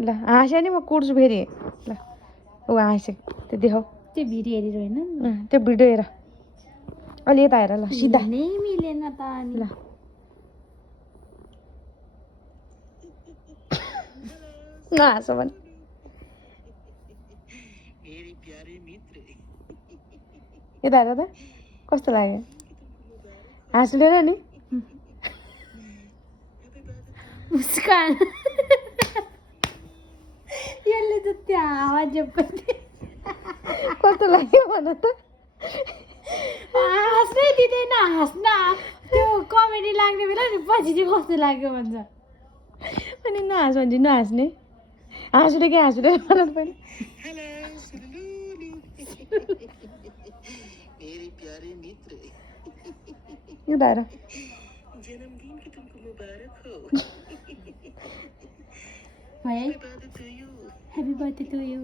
ल हाँस्यो नि म कुर्छु फेरि ल ऊ हाँस्यो त्यो देखाऊ त्यो भिडियो हेरेर होइन त्यो भिडियो हेर अलि यता हेर ल सिधा नै मिलेन त अनि ल नहाँस भने यता हेर त कस्तो लाग्यो हाँस्लेर नि मुस्कान यसले त त्यो आवाज कस्तो लाग्यो भन त हाँस्नै दिँदैन हाँस्न त्यो कमेडी लाग्ने बेला नि पछि चाहिँ कस्तो लाग्यो भन्छ अनि नहाँस भने चाहिँ नहाँस्ने हाँसुले के हाँसुले बनाउनु पर्ने यता हेर है ह्याप्पी बर्थडे टु यु